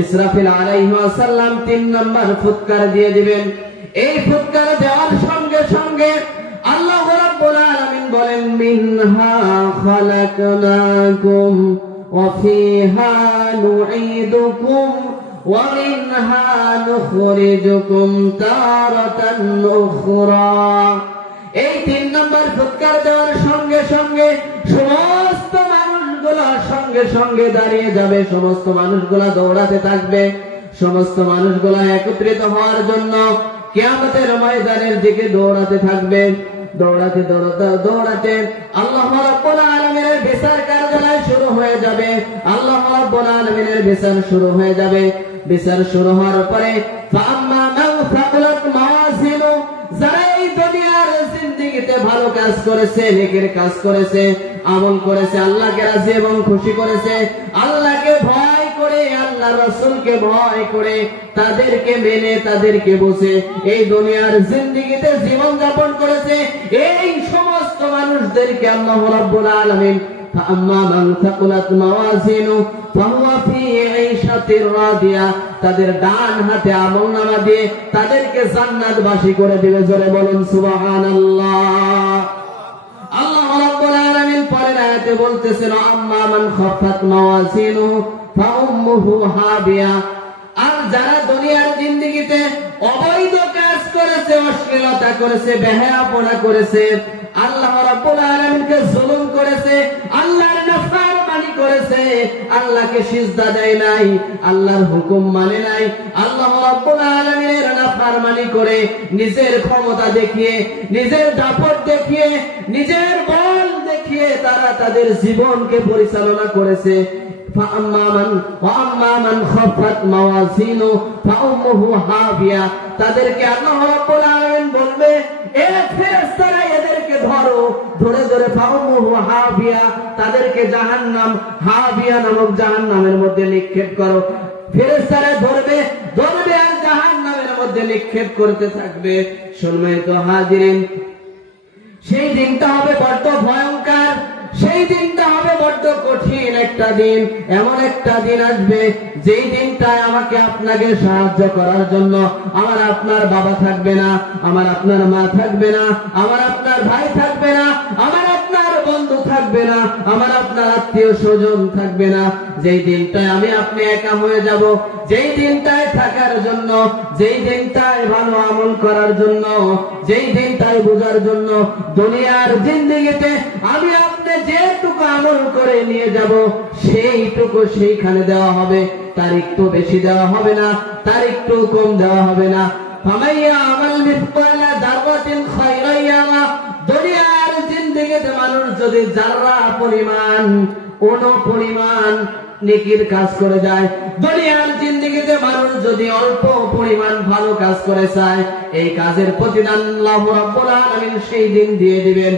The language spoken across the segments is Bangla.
ইসরাফিল আলাইহিস সালাম 3 নাম্বার ফুৎকার দিয়ে দিবেন। এই ফুৎকার দেওয়ার সঙ্গে সঙ্গে আল্লাহ রাব্বুল আলামিন বলেন, মিনহা খালাকনাকুম ওয়া ফিহা নুঈদুকুম ওয়া মিনহা নুখরিজুকুম তারাতান উখরা। এই 3 নাম্বার ফুৎকার দেওয়ার সঙ্গে সঙ্গে সমস্ত মানুষগুলো সঙ্গে সঙ্গে দাঁড়িয়ে যাবে, সমস্ত মানুষগুলো দৌড়াতে থাকবে, সমস্ত মানুষগুলো একত্রিত হওয়ার জন্য কিয়ামতের ময়দানের দিকে দৌড়াতে থাকবে। দৌড়াতে দৌড়াতে দৌড়াতে আল্লাহ রাব্বুল আলামিনের বিচার কার্যালয় শুরু হয়ে যাবে। আল্লাহ রাব্বুল আলামিনের বিচার শুরু হয়ে যাবে। বিচার শুরু হওয়ার পরে ফাআম্মা মান সাকালাত মাওয়াজিনু, যারা এই দুনিয়ার জিন্দেগিতে ভালো কাজ করেছে, নেকের কাজ করেছে, আমল করেছে, আল্লাহকে রাজি এবং খুশি করেছে, আল্লাহকে ভয় করে, আল্লাহর রাসূলকে ভয় করে, তাদেরকে মেনে, তাদেরকে বুঝে এই দুনিয়ার জিন্দেগিতে জীবন যাপন করেছে, এই সমস্ত মানুষদেরকে আল্লাহ রাব্বুল আলামিন ফাআম্মা মান সাকালাত মাওয়াজিনু ফাহুয়া ফি আইশাতির রাদিয়া, তাদের ডান হাতে আমলনামা দিয়ে তাদেরকে জান্নাতবাসী করে দিবে। জোরে বলুন সুবহানাল্লাহ। আল্লাহ রাব্বুল আলামিন পরের আয়াতে বলতেছেন, আম্মা মান খাফাত মাওয়াজিনু ফাউম্মুহু হাবিয়া, আর যারা দুনিয়ার জিন্দেগিতে অবৈধ কাজ করেছে, অশ্লীলতা করেছে, বেহায়াপনা করেছে, আল্লাহ রাব্বুল আলামিনকে জুলুম করেছে, আল্লাহর নাফরমানি করেছে, আল্লাহকে সিজদা দেয় নাই, আল্লাহর হুকুম মানে নাই, আল্লাহ রাব্বুল আলামিনের নাফরমানি করে নিজের ক্ষমতা দেখিয়ে, নিজের দাপট দেখিয়ে, নিজের বল দেখিয়ে তারা তাদের জীবনকে পরিচালনা করেছে। ফাআম্মা মান খাফাত মাওয়াজিনু ফাউম্মুহু হাবিয়া, তাদেরকে আল্লাহ রাব্বুল আলামিন বলবে, এ ফেরেশতারা এদেরকে ধরো, ধরে ধরে ফাউম্মুহু হাবিয়া, তাদেরকে জাহান্নাম, হাবিয়া নামক জাহান্নামের মধ্যে নিক্ষেপ করো। ফেরেশতারা ধরবে, ধরবে আর জাহান্নামের মধ্যে নিক্ষেপ করতে থাকবে। সম্মানিত হাজিরিন, সেই দিনটা হবে বড় ভয়ঙ্কর, সেই দিনটা হবে বড় কঠিন একটা দিন। এমন একটা দিন আসবে যেই দিনটায় আমাকে আপনাকে সাহায্য করার জন্য আমার আপনার বাবা থাকবে না, আমার আপনার মা থাকবে না, আমার আপনার ভাই থাকবে না, আমার আপনার বন্ধু থাকবে না, আমার আপনার আত্মীয় স্বজন থাকবে না। যেই দিনটায় আমি আপনি একা হয়ে যাব, যেই দিনটায় থাকার জন্য, যেই দিনটায় ভালো আমল করার জন্য, যেই দিনটায় বোঝার জন্য দুনিয়ার জিন্দেগিতে আমি আপনি যেটুকু আমল করে নিয়ে যাব সেইটুকু সেইখানে দেওয়া হবে, তার একটু বেশি দেওয়া হবে না, তার একটু কম দেওয়া হবে না। ফামাইয়া আমাল মিসকালা যারাতিন খায়রান ইয়ারা, দুনিয়ার জিন্দেগিতে মানুষ যদি যারা পরিমাণ, পরিমাণ নেকির কাজ করে যায়, দুনিয়ার জিন্দেগিতে মানুষ যদি অল্প পরিমাণ ভালো কাজ করে যায়, এই কাজের প্রতিদান আল্লাহ রাব্বুল আলামিন সেই দিন দিয়ে দিবেন।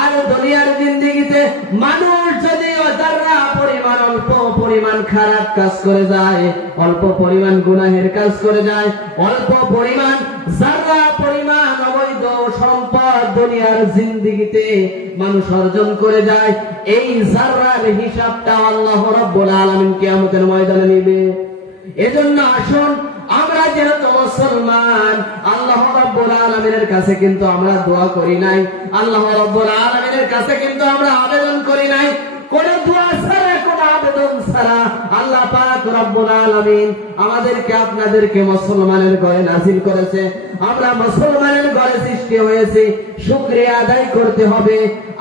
আর দুনিয়ার জিন্দেগিতে মানুষ যদি যারা পরিমাণ, অল্প পরিমাণ খারাপ কাজ করে যায়, অল্প পরিমাণ গুনাহের কাজ করে যায়, অল্প পরিমাণ যারা পরিমাণ অবৈধ সম্পদ দুনিয়ার জিন্দেগিতে মানুষ অর্জন করে যায়, এই যারার হিসাবটা আল্লাহ রাব্বুল আলামিন কিয়ামতের ময়দানে নেবে। এজন্য আসুন, আমরা যেহেতু মুসলমান, আল্লাহ রাব্বুল আলামিনের কাছে কিন্তু আমরা দোয়া করি নাই, আল্লাহ রাব্বুল আলামিনের কাছে কিন্তু আমরা আবেদন করি নাই, কোন দোয়া ছাড়া, কোন আবেদন ছাড়া আল্লাহ পাক রব্বুল আলামিন আমাদেরকে, আপনাদেরকে মুসলমানের ঘরে নাযিল করেছে। আমরা মুসলমানের ঘরে সৃষ্টি হয়েছি, শুকরিয়া আদায় করতে হবে।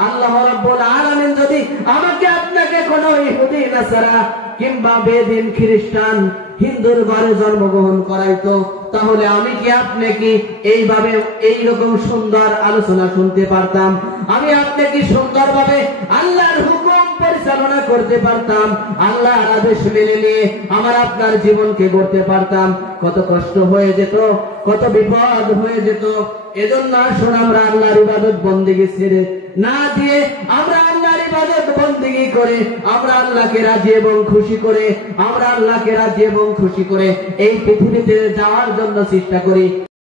আল্লাহ রাব্বুল আলামিন যদি আমাকে আপনাকে কোন ইহুদি নাসারা কিংবা বেদিন খ্রিস্টান হিন্দুর ঘরে জন্মগ্রহণ করাইতো, তাহলে আমি কি আপনি কি এইভাবে এইরকম সুন্দর আলোচনা শুনতে পারতাম? আমি আপনি কি সুন্দরভাবে আল্লাহর হুকুম পরিচালনা করতে পারতাম? আল্লাহর আদেশ মেনে নিয়ে আমার আপনার জীবনকে গড়তে পারতাম? কত কষ্ট হয়ে যেত, কত বিপদ হয়ে যেত। এজন্য আসুন আমরা আল্লাহর ইবাদত বন্দেগী ছেড়ে না দিয়ে আমরা আল্লাহর ইবাদত বন্দেগী করে, আমরা আল্লাহকে রাজি এবং খুশি করে, আমরা আল্লাহকে রাজি এবং খুশি করে এই পৃথিবীতে যাওয়ার জন্য চেষ্টা করি।